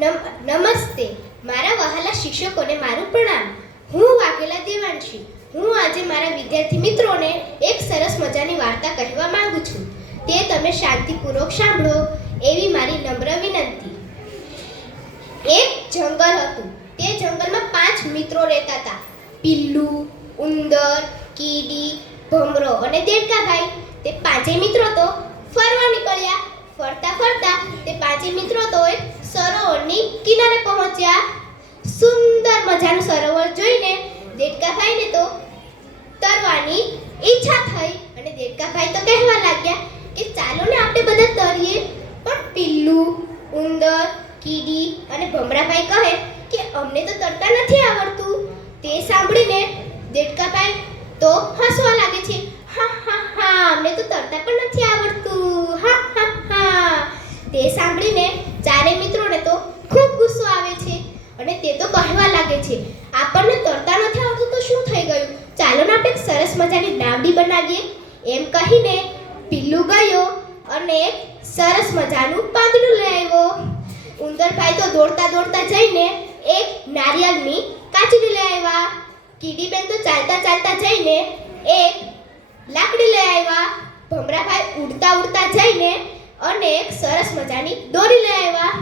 નમસ્તે મારા વહાલા શિક્ષકોને મારું પ્રણામ. હું વાઘેલા દેવાંશી. હું આજે મારા વિદ્યાર્થી મિત્રોને એક સરસ મજાની વાર્તા કહેવા માંગુ છું. તે તમે શાંતિપૂર્વક સાંભળો એવી મારી નમ્ર વિનંતી. એક જંગલ હતું. તે જંગલમાં 5 મિત્રો રહેતા હતા. પિલ્લું, ઉંદર, કીડી, ભમરો અને દેડકાભાઈ. તે 5 મિત્રો તો ફરવા નીકળ્યા. ફરતા ફરતા તે 5 મિત્રો તો એક સરોવરની કિનારે પહોંચ્યા. સુંદર મજાનું સરોવર જોઈને દેડકાભાઈને તો તરવાની ઈચ્છા થઈ અને દેડકાભાઈ તો કહેવા લાગ્યા કે ચાલો ને આપણે બધા તરીએ. પણ પિલ્લું, ઉંદર, કીડી અને ભમરાભાઈ કહે કે અમને તો તરતા નથી આવડતું. તે સાંભળીને દેડકાભાઈ તો હસવા લાગે છે. હા હા હા, અમને તો તરતા પણ નથી આવડતું. હા હા હા. તે સાંભળીને 4 મિત્રોને તો ખૂબ ગુસ્સો આવે છે અને તે તો કહેવા લાગે છે આપણને તરતા નથી આવડતું તો શું થઈ ગયું, ચાલો ને આપણે એક સરસ મજાની નાવડી બનાવીએ. એમ કહીને પિલ્લું ગયો અને એક સરસ મજાનું પાંદડું લઈ આવ્યો. ઉંદરભાઈ તો દોડતા દોડતા જઈને એક નારિયેળની કાચડી લઈ આવ્યા. કીડીબેન તો ચાલતા ચાલતા જઈને એક લાકડી લઈ આવ્યા. ભમરાભાઈ ઉડતા ઉડતા જઈને અને એક સરસ મજાની દોરી લઈ આવ્યા.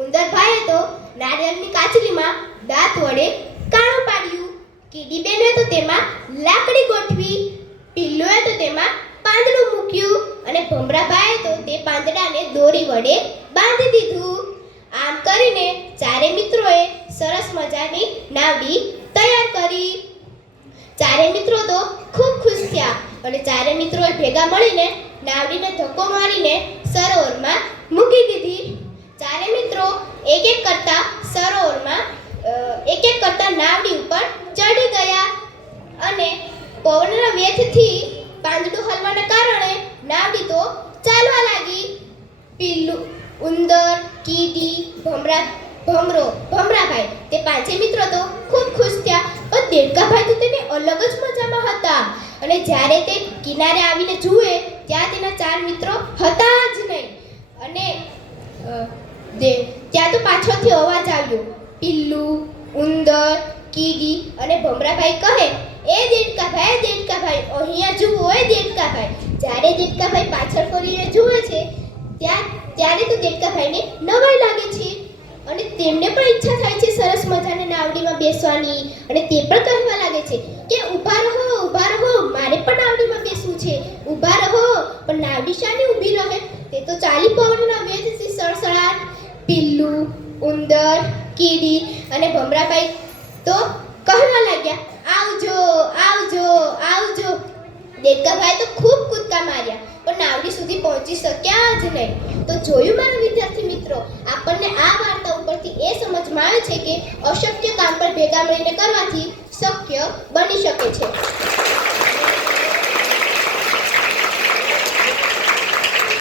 ઉંદરભાઈએ તો નારિયેળની કાચલીમાં દાંત વડે કાણું પાડ્યું. કીડીબેને તો તેમાં લાકડી ગોઠવી. પિલ્લુએ તો તેમાં પાંદડું મૂક્યું અને ભમરાભાઈએ તો તે પાંદડાને દોરી વડે બાંધી દીધું. આમ કરીને 4 મિત્રોએ સરસ મજાની નાવડી તૈયાર કરી. 4 મિત્રો તો ખૂબ ખુશ થયા અને 4 મિત્રોએ ભેગા મળીને નાવડીને ધક્કો મારીને સરોવરમાં મૂકી દીધી. 4 મિત્રો એક એક કરતા સરોવરમાં એક એક કરતા નાવડી ઉપર ચડી ગયા અને પવનના વેગથી પાંદડું હલવાના કારણે નાવડી તો ચાલવા લાગી. પિલ્લું, ઉંદર, કીડી, ભમરાભાઈ તે 5 મિત્રો તો ખૂબ ખુશ થયા. પણ દેડકાભાઈ તો તેની અલગ જ મજામાં હતા અને જ્યારે તે કિનારે આવીને જુએ ત્યાં તેના 4 મિત્રો હતા જ નહીં. અને ત્યાં તો પાછળથી અવાજ આવ્યો. પિલ્લું, ઉંદર, કીડી અને ભમરાભાઈ કહે, એ દેડકાભાઈ અહીંયા જુઓ. એ દેડકાભાઈ. જ્યારે દેડકાભાઈ પાછળ ફરીને જુએ છે ત્યારે તો દેડકાભાઈને નવાઈ લાગે છે અને તેમને પણ ઈચ્છા થાય છે સરસ મજાની નાવડીમાં બેસવાની અને તે પણ કહેવા લાગે છે કે ઊભા રહો, મારે પણ નાવડીમાં બેસવું છે. ઊભા રહો. પણ નાવડી શાની ઊભી રહે, તે તો ચાલી પવનના વેગથી સળસળાટ. પિલ્લું, ઉંદર, કીડી અને ભમરાભાઈ તો કહેવા લાગ્યા, આવજો. દેડકાભાઈ તો ખૂબ કૂદકા માર્યા પણ નાવડી સુધી પહોંચી શક્યા જ નહીં. તો જોયું મારા વિદ્યાર્થી મિત્રો, આપણને આ વાર્તા ઉપરથી એ સમજમાં આવે છે કે અશક્ય કામ પર ભેગા મળીને કરવાથી શક્ય બની શકે છે.